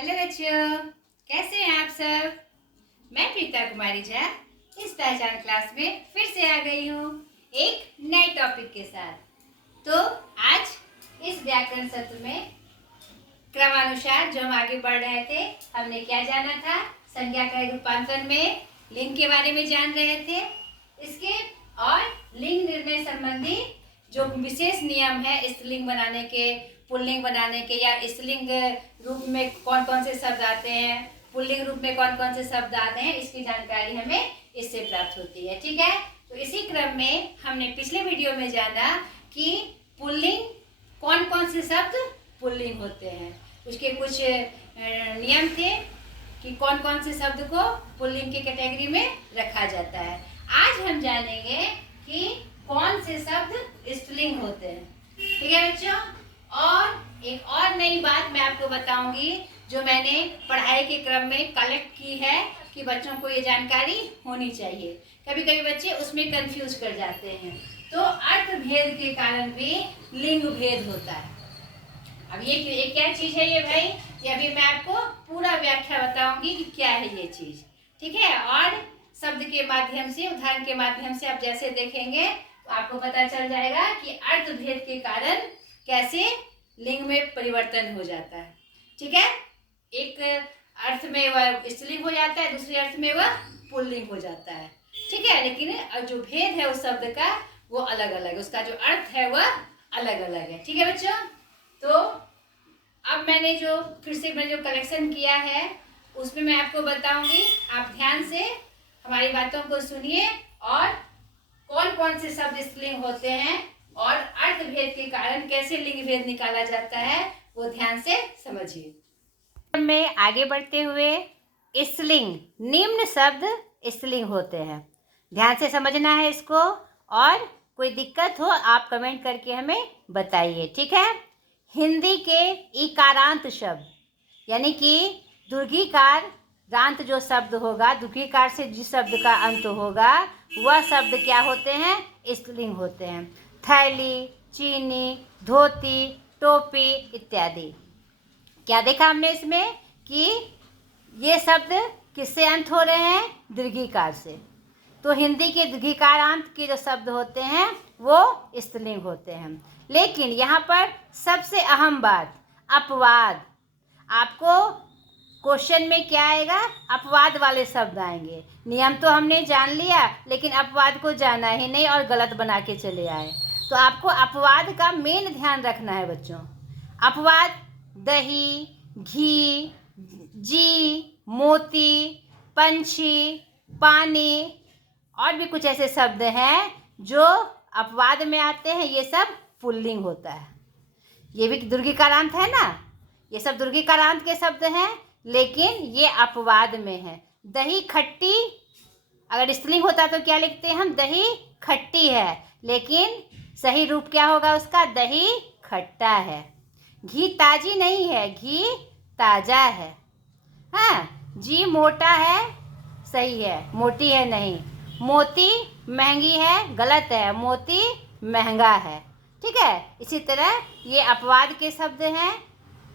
Hello बच्चों, कैसे हैं आप सब। मैं प्रीता कुमारी झा इस पहचान क्लास में फिर से आ गई हूँ एक नए टॉपिक के साथ। तो आज इस व्याकरण सत्र में क्रमानुसार जो हम आगे बढ़ रहे थे, हमने क्या जाना था। संज्ञा का रूपांतरण में लिंग के बारे में जान रहे थे। इसके और लिंग निर्णय संबंधी जो विशेष नियम है स्त्रीलिंग बनाने के, पुल्लिंग बनाने के, या स्त्रीलिंग रूप में कौन कौन से शब्द आते हैं, पुल्लिंग रूप में कौन कौन से शब्द आते हैं, इसकी जानकारी हमें इससे प्राप्त होती है। ठीक है, तो इसी क्रम में हमने पिछले वीडियो में जाना कि पुल्लिंग कौन कौन से शब्द पुल्लिंग होते हैं, उसके कुछ नियम थे कि कौन कौन से शब्द को पुल्लिंग की कैटेगरी में रखा जाता है। आज हम जानेंगे कि कौन से शब्द स्त्रीलिंग होते हैं। ठीक है बच्चों, और एक और नई बात मैं आपको बताऊंगी जो मैंने पढ़ाई के क्रम में कलेक्ट की है कि बच्चों को ये जानकारी होनी चाहिए। कभी कभी बच्चे उसमें कंफ्यूज कर जाते हैं। तो अर्थ भेद के कारण भी लिंग भेद होता है। अब ये क्या चीज है ये भाई, ये अभी मैं आपको पूरा व्याख्या बताऊंगी कि क्या है ये चीज। ठीक है, और शब्द के माध्यम से, उदाहरण के माध्यम से आप जैसे देखेंगे तो आपको पता चल जाएगा कि अर्थ भेद के कारण कैसे लिंग में परिवर्तन हो जाता है। ठीक है, एक अर्थ में वह स्त्रीलिंग हो जाता है, दूसरे अर्थ में वह पुल्लिंग हो जाता है। ठीक है, लेकिन जो भेद है उस शब्द का वो अलग अलग है, उसका जो अर्थ है वह अलग अलग है। ठीक है बच्चों, तो अब मैंने फिर से जो कलेक्शन किया है उसमें मैं आपको बताऊंगी। आप ध्यान से हमारी बातों को सुनिए और कौन कौन से शब्द स्त्रीलिंग होते हैं और अर्थ भेद के कारण कैसे लिंग भेद निकाला जाता है वो ध्यान से समझिए। में आगे बढ़ते हुए स्त्रीलिंग, निम्न शब्द स्त्रीलिंग होते हैं। ध्यान से समझना है इसको, और कोई दिक्कत हो आप कमेंट करके हमें बताइए। ठीक है, हिंदी के इकारांत शब्द यानी कि दुर्घीकार रांत जो शब्द होगा, दुर्घीकार से जिस शब्द का अंत होगा वह शब्द क्या होते हैं, स्त्रीलिंग होते हैं। थैली, चीनी, धोती, टोपी इत्यादि। क्या देखा हमने इसमें कि ये शब्द किससे अंत हो रहे हैं, दीर्घिकार से। तो हिंदी के दीर्घिकारांत के जो शब्द होते हैं वो स्त्रीलिंग होते हैं। लेकिन यहाँ पर सबसे अहम बात, अपवाद। आपको क्वेश्चन में क्या आएगा, अपवाद वाले शब्द आएंगे। नियम तो हमने जान लिया लेकिन अपवाद को जाना ही नहीं और गलत बना के चले आए। तो आपको अपवाद का मेन ध्यान रखना है बच्चों। अपवाद दही, घी, जी, मोती, पंछी, पानी और भी कुछ ऐसे शब्द हैं जो अपवाद में आते हैं, ये सब पुल्लिंग होता है। ये भी दुर्घीकारांत है ना, ये सब दुर्घीकारांत के शब्द हैं लेकिन ये अपवाद में है। दही खट्टी, अगर स्त्रीलिंग होता तो क्या लिखते हैं हम, दही खट्टी है, लेकिन सही रूप क्या होगा उसका, दही खट्टा है। घी ताजी नहीं है, घी ताजा है। हाँ, जी मोटा है, सही है, मोटी है नहीं। मोती महंगी है, गलत है, मोती महंगा है। ठीक है, इसी तरह ये अपवाद के शब्द हैं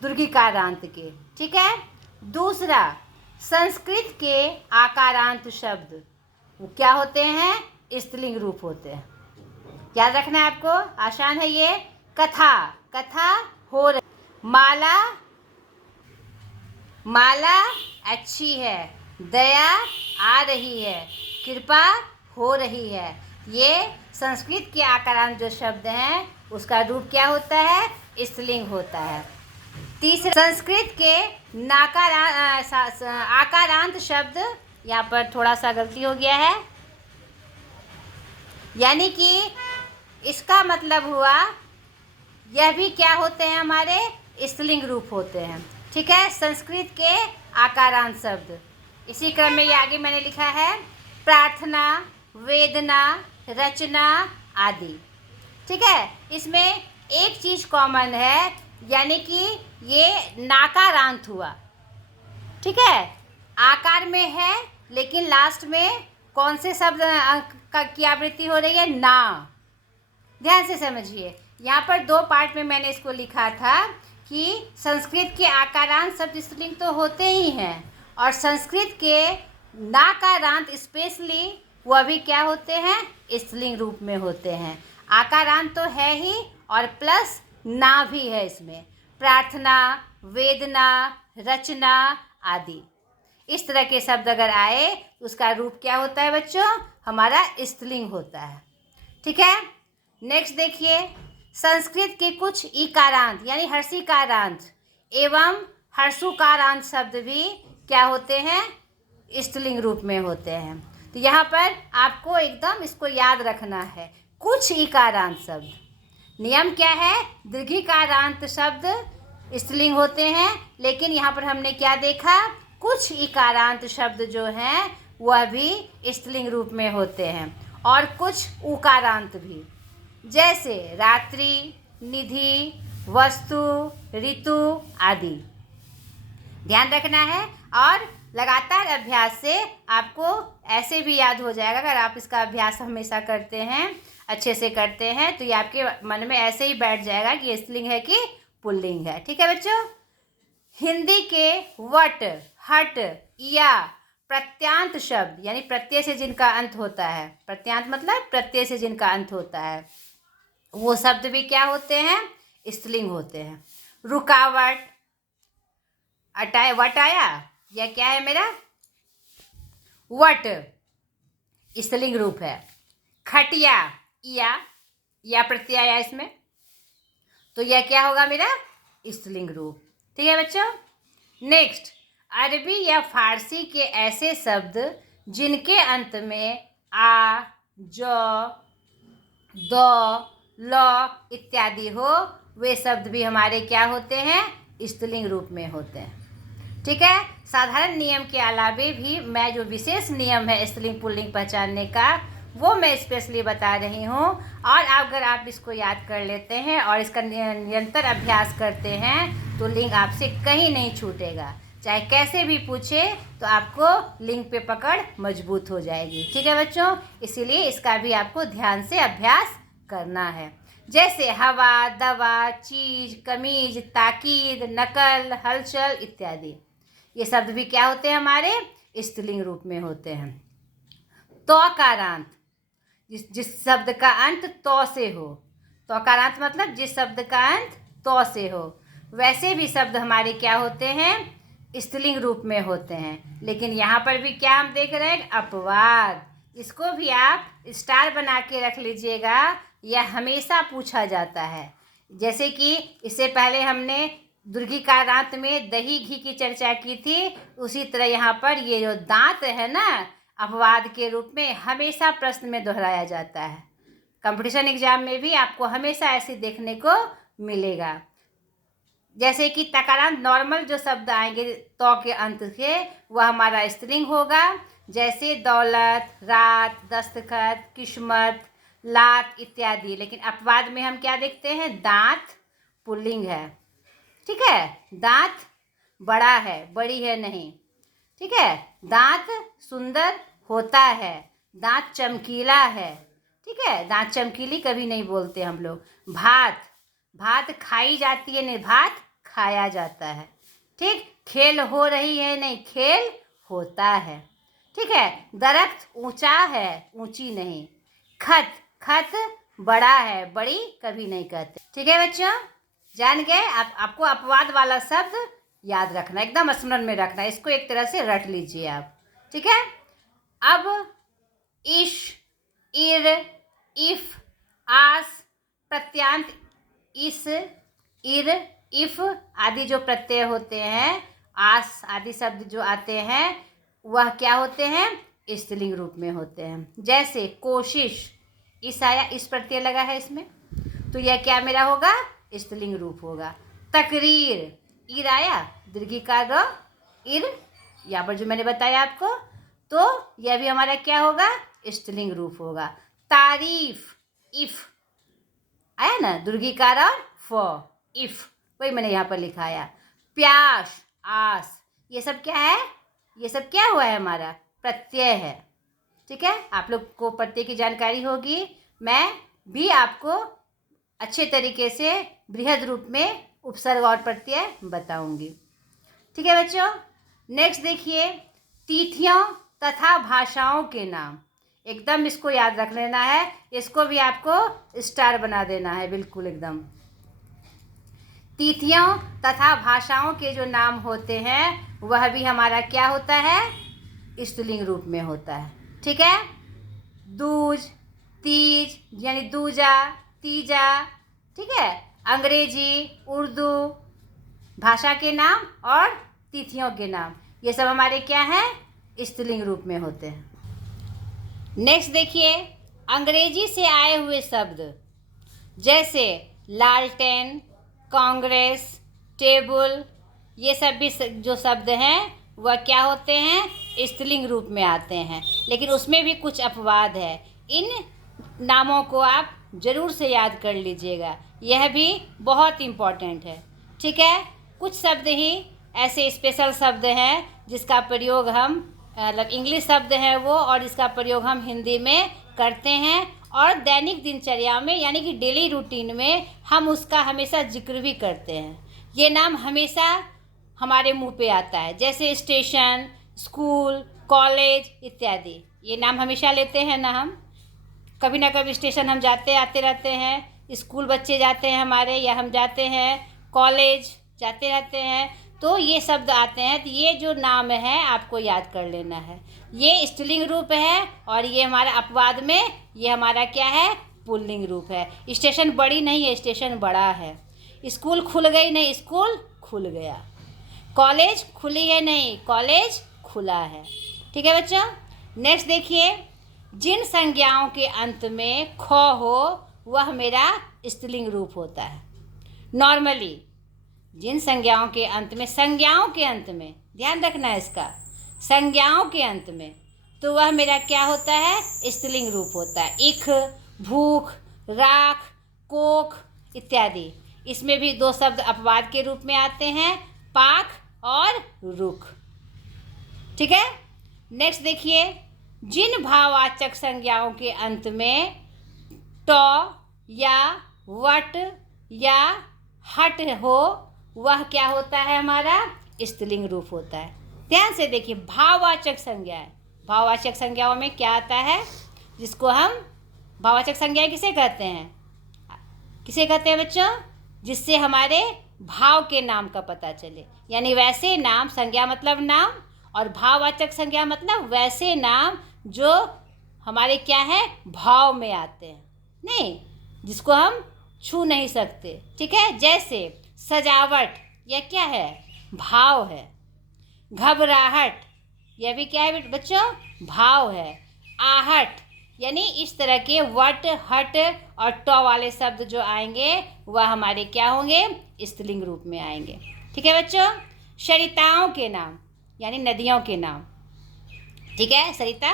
दुर्घीकारांत के। ठीक है, दूसरा संस्कृत के आकारांत शब्द वो क्या होते हैं, स्त्रीलिंग रूप होते हैं। याद रखना है आपको, आसान है ये। कथा, कथा हो रही। माला, माला अच्छी है। दया आ रही है, कृपा हो रही है। ये संस्कृत के आकारांत जो शब्द हैं उसका रूप क्या होता है, स्त्रीलिंग होता है। तीसरा संस्कृत के आकारांत शब्द, यहाँ पर थोड़ा सा गलती हो गया है, यानी कि इसका मतलब हुआ यह भी क्या होते हैं, हमारे स्त्रीलिंग रूप होते हैं। ठीक है, संस्कृत के आकारांत शब्द। इसी क्रम में ये आगे मैंने लिखा है प्रार्थना, वेदना, रचना आदि। ठीक है, इसमें एक चीज़ कॉमन है, यानी कि ये नाकारांत हुआ। ठीक है, आकार में है लेकिन लास्ट में कौन से शब्द की आवृत्ति हो रही है, ना। ध्यान से समझिए, यहाँ पर दो पार्ट में मैंने इसको लिखा था कि संस्कृत के आकारांत शब्द स्त्रीलिंग तो होते ही हैं, और संस्कृत के नाकारांत स्पेशली वह भी क्या होते हैं, स्त्रीलिंग रूप में होते हैं। आकारांत तो है ही और प्लस ना भी है इसमें। प्रार्थना, वेदना, रचना आदि इस तरह के शब्द अगर आए तो उसका रूप क्या होता है बच्चों, हमारा स्त्रीलिंग होता है। ठीक है, नेक्स्ट देखिए, संस्कृत के कुछ इकारांत यानी हर्षिकारांत एवं हर्षुकारांत शब्द भी क्या होते हैं, स्त्रीलिंग रूप में होते हैं। तो यहाँ पर आपको एकदम इसको याद रखना है। कुछ इकारांत शब्द, नियम क्या है, दीर्घिकारांत शब्द स्त्रीलिंग होते हैं, लेकिन यहाँ पर हमने क्या देखा, कुछ इकारांत शब्द जो हैं वह भी स्त्रीलिंग रूप में होते हैं, और कुछ उकारांत भी, जैसे रात्रि, निधि, वस्तु, ऋतु आदि। ध्यान रखना है, और लगातार अभ्यास से आपको ऐसे भी याद हो जाएगा। अगर आप इसका अभ्यास हमेशा करते हैं, अच्छे से करते हैं, तो ये आपके मन में ऐसे ही बैठ जाएगा कि ये स्त्रीलिंग है कि पुल्लिंग है। ठीक है बच्चों, हिंदी के वट, हट या प्रत्यांत शब्द यानी प्रत्यय से जिनका अंत होता है, प्रत्यांत मतलब प्रत्यय से जिनका अंत होता है, वो शब्द भी क्या होते हैं, स्त्रीलिंग होते हैं। रुकावट, अटाया, वट आया, यह क्या है मेरा, वट स्त्रीलिंग रूप है। खटिया, या प्रत्यय आया इसमें, तो यह क्या होगा मेरा, स्त्रीलिंग रूप। ठीक है बच्चों, नेक्स्ट, अरबी या फारसी के ऐसे शब्द जिनके अंत में आ, ज, द, ल इत्यादि हो, वे शब्द भी हमारे क्या होते हैं, स्त्रीलिंग रूप में होते हैं। ठीक है, साधारण नियम के अलावे भी मैं जो विशेष नियम है स्त्रीलिंग पुल्लिंग पहचानने का, वो मैं स्पेशली बता रही हूँ। और अगर आप इसको याद कर लेते हैं और इसका निरंतर अभ्यास करते हैं तो लिंग आपसे कहीं नहीं छूटेगा। चाहे कैसे भी पूछे तो आपको लिंग पे पकड़ मजबूत हो जाएगी। ठीक है बच्चों, इसीलिए इसका भी आपको ध्यान से अभ्यास करना है। जैसे हवा, दवा, चीज, कमीज, ताकीद, नकल, हलचल इत्यादि, ये शब्द भी क्या होते हैं, हमारे स्त्रीलिंग रूप में होते हैं। तौकारांत, जिस शब्द का अंत तौ से हो, तौकारांत मतलब जिस शब्द का अंत तौ से हो, वैसे भी शब्द हमारे क्या होते हैं, स्त्रीलिंग रूप में होते हैं। लेकिन यहाँ पर भी क्या हम देख रहे हैं, अपवाद, इसको भी आप स्टार बना के रख लीजिएगा, यह हमेशा पूछा जाता है। जैसे कि इससे पहले हमने दीर्घिकारांत में दही घी की चर्चा की थी, उसी तरह यहाँ पर ये जो दांत है ना, अपवाद के रूप में हमेशा प्रश्न में दोहराया जाता है। कंपटीशन एग्जाम में भी आपको हमेशा ऐसे देखने को मिलेगा। जैसे कि तकारांत, नॉर्मल जो शब्द आएंगे तौ के अंत के, वह हमारा स्त्रीलिंग होगा। जैसे दौलत, रात, दस्तखत, किस्मत, लात इत्यादि। लेकिन अपवाद में हम क्या देखते हैं, दांत पुल्लिंग है। ठीक है, दांत बड़ा है, बड़ी है नहीं। ठीक है, दांत सुंदर होता है, दांत चमकीला है। ठीक है, दांत चमकीली कभी नहीं बोलते हम लोग। भात, भात खाई जाती है नहीं, भात खाया जाता है। ठीक, खेल हो रही है नहीं, खेल होता है। ठीक है, दरख्त ऊंचा है, ऊंची नहीं। खत, खत बड़ा है, बड़ी कभी नहीं कहते। ठीक है बच्चों, जान गए। आपको अपवाद वाला शब्द याद रखना, एकदम स्मरण में रखना, इसको एक तरह से रट लीजिए आप। ठीक है, अब इश, इर, इफ, आस, प्रत्यांत इस, इर, इफ आदि जो प्रत्यय होते हैं, आस आदि शब्द जो आते हैं, वह क्या होते हैं, स्त्रीलिंग रूप में होते हैं। जैसे कोशिश, इस आया, इस प्रत्यय लगा है इसमें, तो यह क्या मेरा होगा, स्त्रीलिंग रूप होगा। तकरीर, इर आया, दीर्घिकार र, इर, यहाँ पर जो मैंने बताया आपको, तो यह भी हमारा क्या होगा, स्त्रीलिंग रूप होगा। तारीफ, इफ आया ना, दीर्घिकार और फ, इफ, वही मैंने यहाँ पर लिखाया। प्यास, आस, ये सब क्या है, ये सब क्या हुआ है, हमारा प्रत्यय है। ठीक है, आप लोग को प्रत्यय की जानकारी होगी, मैं भी आपको अच्छे तरीके से बृहद रूप में उपसर्ग और प्रत्यय बताऊंगी। ठीक है बच्चों, नेक्स्ट देखिए, तिथियों तथा भाषाओं के नाम। एकदम इसको याद रख लेना है, इसको भी आपको स्टार बना देना है, बिल्कुल एकदम। तिथियों तथा भाषाओं के जो नाम होते हैं वह भी हमारा क्या होता है, स्त्रीलिंग रूप में होता है। ठीक है, दूज, तीज यानी दूजा, तीजा। ठीक है, अंग्रेजी, उर्दू भाषा के नाम और तिथियों के नाम, ये सब हमारे क्या हैं, स्त्रीलिंग रूप में होते हैं। नेक्स्ट देखिए, अंग्रेजी से आए हुए शब्द जैसे लालटेन, कांग्रेस, टेबल, ये सब भी जो शब्द हैं वह क्या होते हैं, स्त्रीलिंग रूप में आते हैं। लेकिन उसमें भी कुछ अपवाद है, इन नामों को आप जरूर से याद कर लीजिएगा, यह भी बहुत इम्पॉर्टेंट है। ठीक है, कुछ शब्द ही ऐसे स्पेशल शब्द हैं जिसका प्रयोग हम मतलब इंग्लिश शब्द है वो, और इसका प्रयोग हम हिंदी में करते हैं और दैनिक दिनचर्या में यानी कि डेली रूटीन में हम उसका हमेशा जिक्र भी करते हैं। ये नाम हमेशा हमारे मुंह पे आता है, जैसे स्टेशन, स्कूल, कॉलेज इत्यादि, ये नाम हमेशा लेते हैं ना हम। कभी ना कभी स्टेशन हम जाते आते रहते हैं, स्कूल बच्चे जाते हैं हमारे, या हम जाते हैं कॉलेज जाते रहते हैं, तो ये शब्द आते हैं। तो ये जो नाम है आपको याद कर लेना है, ये स्त्रीलिंग रूप है और ये हमारा अपवाद में ये हमारा क्या है, पुल्लिंग रूप है। स्टेशन बड़ी नहीं है, स्टेशन बड़ा है। स्कूल खुल गई नहीं, स्कूल खुल गया। कॉलेज खुली है नहीं, कॉलेज खुला है। ठीक है बच्चों, नेक्स्ट देखिए, जिन संज्ञाओं के अंत में ख हो वह मेरा स्त्रीलिंग रूप होता है। नॉर्मली जिन संज्ञाओं के अंत में, संज्ञाओं के अंत में ध्यान रखना है इसका, संज्ञाओं के अंत में, तो वह मेरा क्या होता है, स्त्रीलिंग रूप होता है। इख, भूख, राख, कोख इत्यादि, इसमें भी दो शब्द अपवाद के रूप में आते हैं, पाख और रुख। ठीक है, नेक्स्ट देखिए, जिन भाववाचक संज्ञाओं के अंत में ट या वट या हट हो वह क्या होता है, हमारा स्त्रीलिंग रूप होता है। ध्यान से देखिए, भाववाचक संज्ञाएं, भाववाचक संज्ञाओं में क्या आता है, जिसको हम भाववाचक संज्ञाएं किसे कहते हैं, किसे कहते हैं बच्चों, जिससे हमारे भाव के नाम का पता चले। यानी वैसे नाम, संज्ञा मतलब नाम और भाववाचक संज्ञा मतलब वैसे नाम जो हमारे क्या है, भाव में आते हैं, नहीं जिसको हम छू नहीं सकते। ठीक है, जैसे सजावट, यह क्या है, भाव है। घबराहट, यह भी क्या है बच्चों, भाव है। आहट, यानी इस तरह के वट, हट और ट वाले शब्द जो आएंगे वह हमारे क्या होंगे, स्त्रीलिंग रूप में आएंगे। ठीक है बच्चों, सरिताओं के नाम यानी नदियों के नाम। ठीक है, सरिता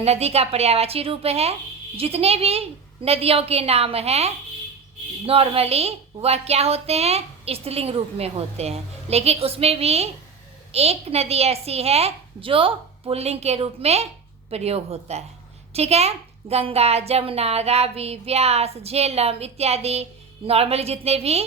नदी का पर्यायवाची रूप है। जितने भी नदियों के नाम हैं नॉर्मली वह क्या होते हैं, स्त्रीलिंग रूप में होते हैं। लेकिन उसमें भी एक नदी ऐसी है जो पुल्लिंग के रूप में प्रयोग होता है। ठीक है, गंगा, जमुना, रावी, व्यास, झेलम इत्यादि नॉर्मली जितने भी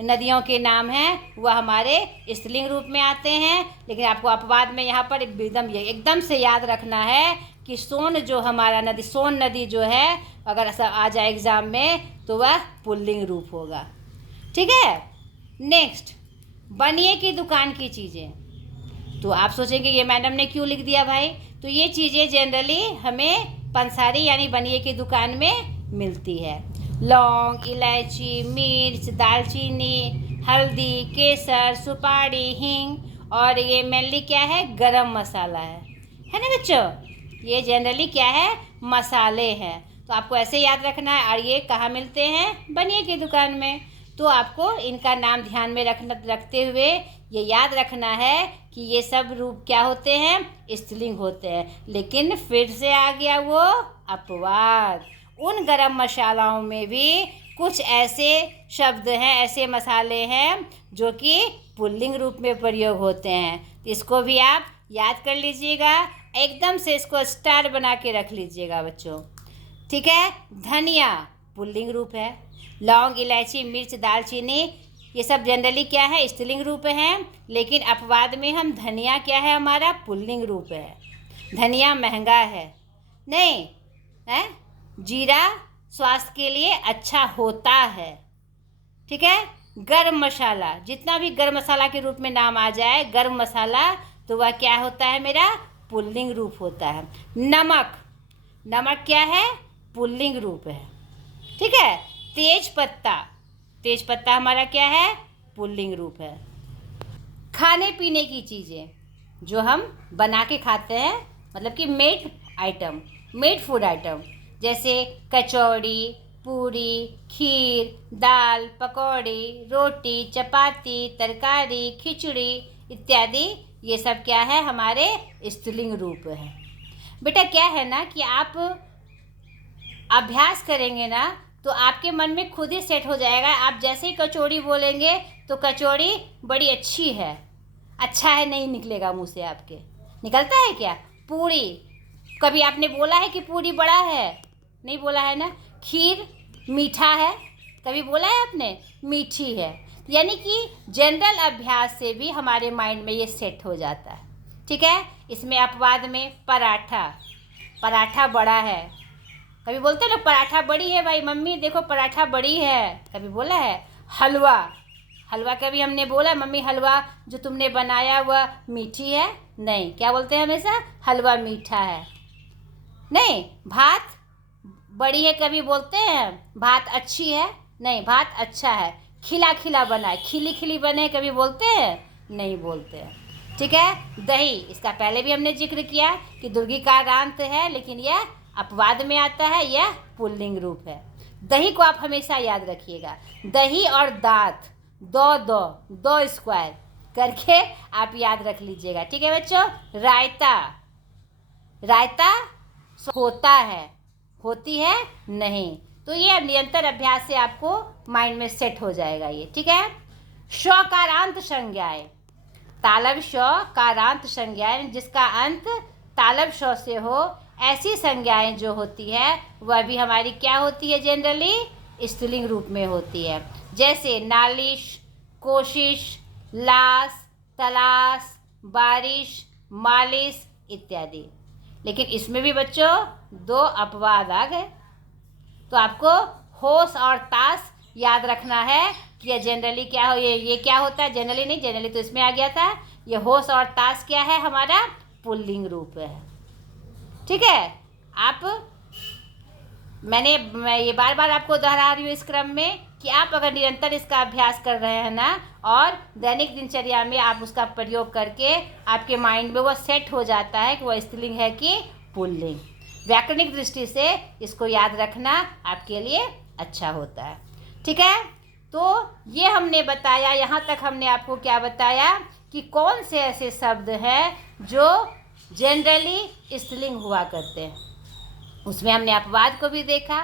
नदियों के नाम हैं वह हमारे स्त्रीलिंग रूप में आते हैं। लेकिन आपको अपवाद में यहाँ पर एकदम से याद रखना है कि सोन जो हमारा नदी, सोन नदी जो है, अगर आ जाए एग्ज़ाम में तो वह पुल्लिंग रूप होगा। ठीक है, नेक्स्ट, बनिए की दुकान की चीज़ें। तो आप सोचेंगे ये मैडम ने क्यों लिख दिया भाई, तो ये चीज़ें जनरली हमें पंसारी यानी बनिए की दुकान में मिलती है। लौंग, इलायची, मिर्च, दालचीनी, हल्दी, केसर, सुपारी, हींग और ये मेनली क्या है, गरम मसाला है ना बच्चों। ये जनरली क्या है, मसाले हैं। तो आपको ऐसे याद रखना है। और ये कहाँ मिलते हैं, बनिए की दुकान में। तो आपको इनका नाम ध्यान में रखते हुए ये याद रखना है कि ये सब रूप क्या होते हैं, स्त्रीलिंग होते हैं। लेकिन फिर से आ गया वो अपवाद, उन गरम मसालाओं में भी कुछ ऐसे शब्द हैं, ऐसे मसाले हैं जो कि पुल्लिंग रूप में प्रयोग होते हैं। इसको भी आप याद कर लीजिएगा, एकदम से इसको स्टार बना के रख लीजिएगा बच्चों। ठीक है, धनिया पुल्लिंग रूप है। लौंग, इलायची, मिर्च, दालचीनी, ये सब जनरली क्या है, स्त्रीलिंग रूप हैं। लेकिन अपवाद में हम धनिया क्या है, हमारा पुल्लिंग रूप है। धनिया महंगा है, नहीं है। जीरा स्वास्थ्य के लिए अच्छा होता है, ठीक है। गरम मसाला, जितना भी गरम मसाला के रूप में नाम आ जाए, गरम मसाला, तो वह क्या होता है, मेरा पुल्लिंग रूप होता है। नमक, नमक क्या है, पुल्लिंग रूप है, ठीक है। तेज पत्ता, तेज पत्ता हमारा क्या है, पुल्लिंग रूप है। खाने पीने की चीज़ें जो हम बना के खाते हैं, मतलब कि made item, made food item, जैसे कचौड़ी, पूरी, खीर, दाल, पकौड़ी, रोटी, चपाती, तरकारी, खिचड़ी इत्यादि, ये सब क्या है, हमारे स्त्रीलिंग रूप है। बेटा क्या है ना कि आप अभ्यास करेंगे ना तो आपके मन में खुद ही सेट हो जाएगा। आप जैसे ही कचौड़ी बोलेंगे तो कचौड़ी बड़ी अच्छी है, अच्छा है नहीं निकलेगा मुंह से आपके, निकलता है क्या। पूरी, कभी आपने बोला है कि पूरी बड़ा है, नहीं बोला है ना। खीर मीठा है, कभी बोला है आपने, मीठी है। यानी कि जनरल अभ्यास से भी हमारे माइंड में ये सेट हो जाता है, ठीक है। इसमें अपवाद में पराठा, पराठा बड़ा है, कभी बोलते हैं ना पराठा बड़ी है भाई, मम्मी देखो पराठा बड़ी है, कभी बोला है। हलवा, हलवा कभी हमने बोला मम्मी हलवा जो तुमने बनाया वह मीठी है, नहीं, क्या बोलते हैं हमेशा, हलवा मीठा है, नहीं। भात बड़ी है, कभी बोलते हैं भात अच्छी है, नहीं, भात अच्छा है। खिला खिला बना है, खिली खिली बने, कभी बोलते हैं, नहीं बोलते हैं, ठीक है। दही, इसका पहले भी हमने जिक्र किया कि दुर्गी का रांत है, लेकिन यह अपवाद में आता है, यह पुल्लिंग रूप है। दही को आप हमेशा याद रखिएगा, दही और दांत, दो दो दो स्क्वायर करके आप याद रख लीजिएगा, ठीक है बच्चों। रायता, रायता होता है, होती है नहीं, तो ये निरंतर अभ्यास से आपको माइंड में सेट हो जाएगा ये, ठीक है। शकारांत संज्ञाएं, तालब श कारांत संज्ञाएं, जिसका अंत तालब श से हो, ऐसी संज्ञाएं जो होती है वह भी हमारी क्या होती है, जनरली स्त्रीलिंग रूप में होती है। जैसे नालिश, कोशिश, लाश, तलाश, बारिश, मालिश इत्यादि। लेकिन इसमें भी बच्चों दो अपवाद आ गए, तो आपको होश और ताश याद रखना है कि ये जनरली क्या हो, ये क्या होता है, जनरली नहीं, जनरली तो इसमें आ गया था। ये होश और ताश क्या है, हमारा पुल्लिंग रूप है, ठीक है। मैं ये बार बार आपको दोहरा रही हूँ इस क्रम में कि आप अगर निरंतर इसका अभ्यास कर रहे हैं ना, और दैनिक दिनचर्या में आप उसका प्रयोग करके आपके माइंड में वो सेट हो जाता है कि वह स्त्रीलिंग है कि पुल्लिंग। व्याकरणिक दृष्टि से इसको याद रखना आपके लिए अच्छा होता है, ठीक है। तो ये हमने बताया, यहाँ तक हमने आपको क्या बताया कि कौन से ऐसे शब्द हैं जो जनरली स्त्रीलिंग हुआ करते हैं, उसमें हमने अपवाद को भी देखा।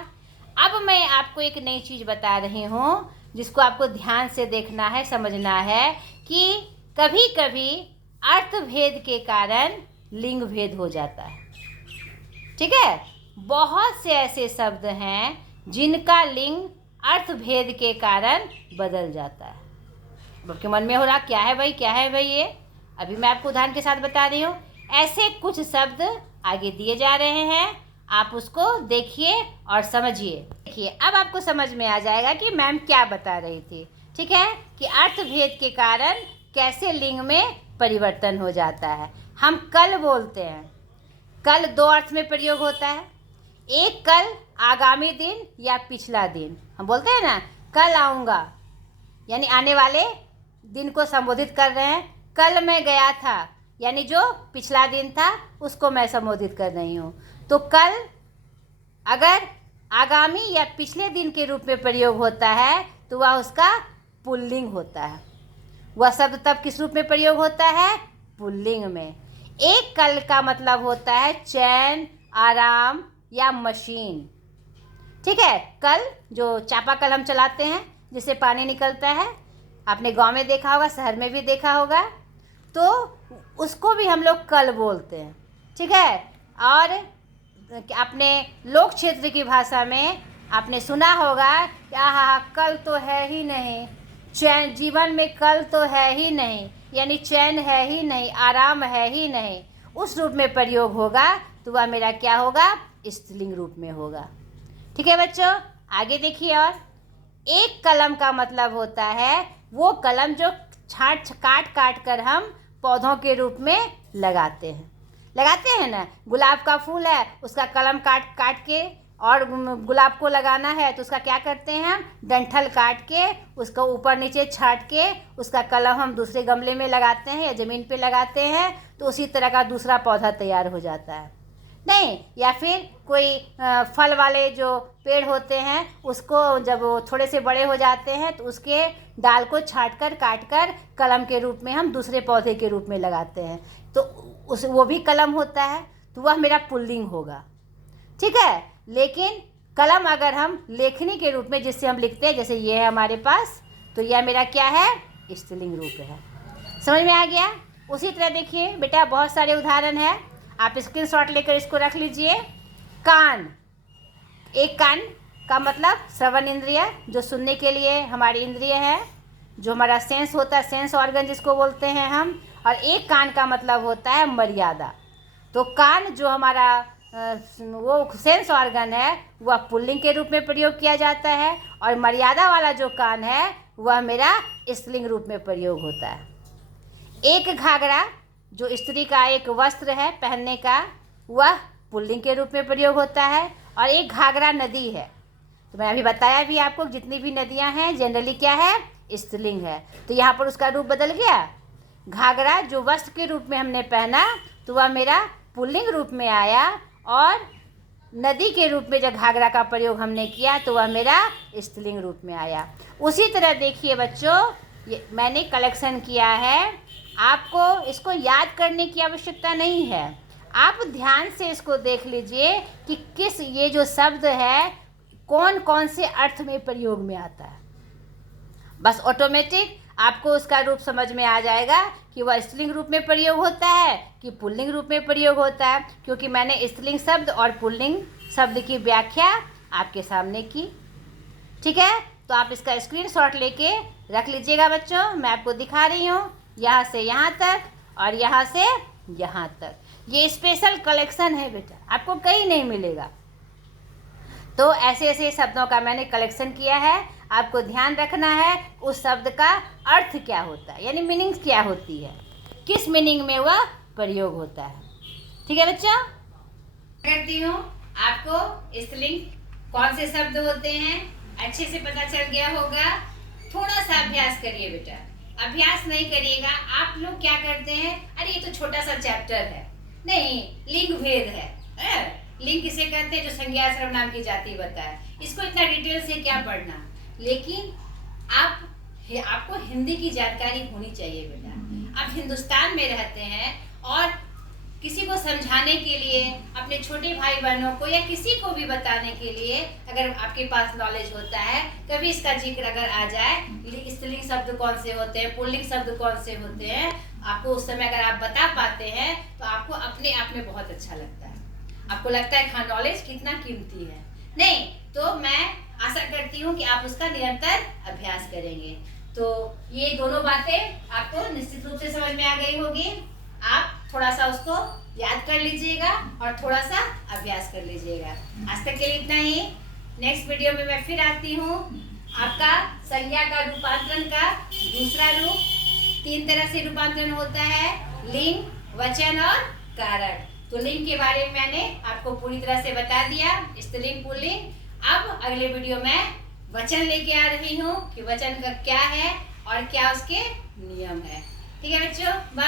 अब मैं आपको एक नई चीज़ बता रही हूँ जिसको आपको ध्यान से देखना है, समझना है कि कभी कभी अर्थभेद के कारण लिंग भेद हो जाता है, ठीक है। बहुत से ऐसे शब्द हैं जिनका लिंग अर्थभेद के कारण बदल जाता है। आपके मन में हो रहा क्या है भाई, क्या है भाई ये, अभी मैं आपको उदाहरण के साथ बता रही हूँ। ऐसे कुछ शब्द आगे दिए जा रहे हैं, आप उसको देखिए और समझिए। देखिए अब आपको समझ में आ जाएगा कि मैम क्या बता रही थी, ठीक है, कि अर्थभेद के कारण कैसे लिंग में परिवर्तन हो जाता है। हम कल बोलते हैं, कल दो अर्थ में प्रयोग होता है। एक कल आगामी दिन या पिछला दिन, हम बोलते हैं ना कल आऊँगा, यानी आने वाले दिन को संबोधित कर रहे हैं। कल मैं गया था, यानी जो पिछला दिन था उसको मैं संबोधित कर रही हूँ। तो कल अगर आगामी या पिछले दिन के रूप में प्रयोग होता है तो वह उसका पुल्लिंग होता है। वह शब्द तब किस रूप में प्रयोग होता है, पुल्लिंग में। एक कल का मतलब होता है चैन, आराम या मशीन, ठीक है। कल जो चापाकल हम चलाते हैं जिससे पानी निकलता है, आपने गांव में देखा होगा, शहर में भी देखा होगा, तो उसको भी हम लोग कल बोलते हैं, ठीक है। और अपने लोक क्षेत्र की भाषा में आपने सुना होगा कि आहा कल तो है ही नहीं, चैन जीवन में कल तो है ही नहीं, यानी चैन है ही नहीं, आराम है ही नहीं, उस रूप में प्रयोग होगा तो वह मेरा क्या होगा, स्त्रीलिंग रूप में होगा। ठीक है बच्चों, आगे देखिए। और एक कलम का मतलब होता है वो कलम जो काट काट कर हम पौधों के रूप में लगाते हैं ना। गुलाब का फूल है, उसका कलम काट काट के, और गुलाब को लगाना है तो उसका क्या करते हैं हम, डंठल काट के उसको ऊपर नीचे छाट के उसका कलम हम दूसरे गमले में लगाते हैं या ज़मीन पे लगाते हैं, तो उसी तरह का दूसरा पौधा तैयार हो जाता है। नहीं, या फिर कोई फल वाले जो पेड़ होते हैं उसको जब वो थोड़े से बड़े हो जाते हैं तो उसके डाल को छाट कर काट कर कलम के रूप में हम दूसरे पौधे के रूप में लगाते हैं, तो वो भी कलम होता है, तो वह मेरा पुल्लिंग होगा। ठीक है, लेकिन कलम अगर हम लेखनी के रूप में जिससे हम लिखते हैं, जैसे ये है हमारे पास, तो यह मेरा क्या है, स्त्रीलिंग रूप है। समझ में आ गया। उसी तरह देखिए बेटा, बहुत सारे उदाहरण है, आप स्क्रीनशॉट लेकर इसको रख लीजिए। कान, एक कान का मतलब श्रवण इंद्रिय, जो सुनने के लिए हमारी इंद्रिय है, जो हमारा सेंस होता है, सेंस ऑर्गन जिसको बोलते हैं हम। और एक कान का मतलब होता है मर्यादा। तो कान जो हमारा वो सेंस ऑर्गन है वह पुल्लिंग के रूप में प्रयोग किया जाता है, और मर्यादा वाला जो कान है वह मेरा स्त्रीलिंग रूप में प्रयोग होता है। एक घाघरा जो स्त्री का एक वस्त्र है पहनने का, वह पुल्लिंग के रूप में प्रयोग होता है। और एक घाघरा नदी है, तो मैं अभी बताया भी आपको, जितनी भी नदियां हैं जनरली क्या है, स्त्रीलिंग है। तो यहाँ पर उसका रूप बदल गया। घाघरा जो वस्त्र के रूप में हमने पहना तो वह मेरा पुल्लिंग रूप में आया, और नदी के रूप में जब घाघरा का प्रयोग हमने किया तो वह मेरा स्त्रीलिंग रूप में आया। उसी तरह देखिए बच्चों, ये मैंने कलेक्शन किया है, आपको इसको याद करने की आवश्यकता नहीं है, आप ध्यान से इसको देख लीजिए कि किस ये जो शब्द है कौन कौन से अर्थ में प्रयोग में आता है। बस ऑटोमेटिक आपको उसका रूप समझ में आ जाएगा कि वह स्त्रीलिंग रूप में प्रयोग होता है कि पुल्लिंग रूप में प्रयोग होता है, क्योंकि मैंने स्त्रीलिंग शब्द और पुल्लिंग शब्द की व्याख्या आपके सामने की। ठीक है, तो आप इसका स्क्रीनशॉट लेके रख लीजिएगा बच्चों। मैं आपको दिखा रही हूँ यहाँ से यहाँ तक और यहाँ से यहाँ तक। ये स्पेशल कलेक्शन है बेटा, आपको कहीं नहीं मिलेगा। तो ऐसे ऐसे शब्दों का मैंने कलेक्शन किया है, आपको ध्यान रखना है उस शब्द का अर्थ क्या होता है, यानी मीनिंग क्या होती है, किस मीनिंग में वह प्रयोग होता है। ठीक है बच्चों, करती हूँ आपको स्त्रीलिंग कौन से शब्द होते हैं अच्छे से पता चल गया होगा। थोड़ा सा अभ्यास करिए बेटा, अभ्यास नहीं करिएगा आप लोग क्या करते हैं, अरे ये तो छोटा सा चैप्टर है, नहीं लिंग भेद है, लिंग किसे कहते हैं, जो संज्ञा सर्वनाम की जाति बताए, इसको इतना डिटेल से क्या पढ़ना। लेकिन आपको हिंदी की जानकारी होनी चाहिए बेटा। आप हिंदुस्तान में रहते हैं और किसी को समझाने के लिए, अपने छोटे भाई बहनों को या किसी को भी बताने के लिए अगर आपके पास नॉलेज होता है, कभी इसका जिक्र अगर आ जाए, स्त्रीलिंग शब्द कौन से होते हैं, पुल्लिंग शब्द कौन से होते हैं, आपको उस समय अगर आप बता पाते हैं तो आपको अपने आप में बहुत अच्छा लगता है। आपको लगता है हाँ नॉलेज कितना कीमती है। नहीं तो मैं आशा करती हूँ कि आप उसका निरंतर अभ्यास करेंगे। तो ये दोनों बातें आपको निश्चित रूप से समझ में आ गई होगी। आप थोड़ा सा उसको याद कर लीजिएगा और थोड़ा सा अभ्यास कर लीजिएगा। आज तक के लिए इतना ही। नेक्स्ट वीडियो में मैं फिर आती हूँ। आपका संज्ञा का रूपांतरण का दूसरा रूप, 3 तरह से रूपांतरण होता है, लिंग, वचन और कारक। तो लिंग के बारे में मैंने आपको पूरी तरह से बता दिया, स्त्रीलिंग पुल्लिंग। अब अगले वीडियो में वचन लेके आ रही हूँ कि वचन का क्या है और क्या उसके नियम है। ठीक है बच्चों, बाय।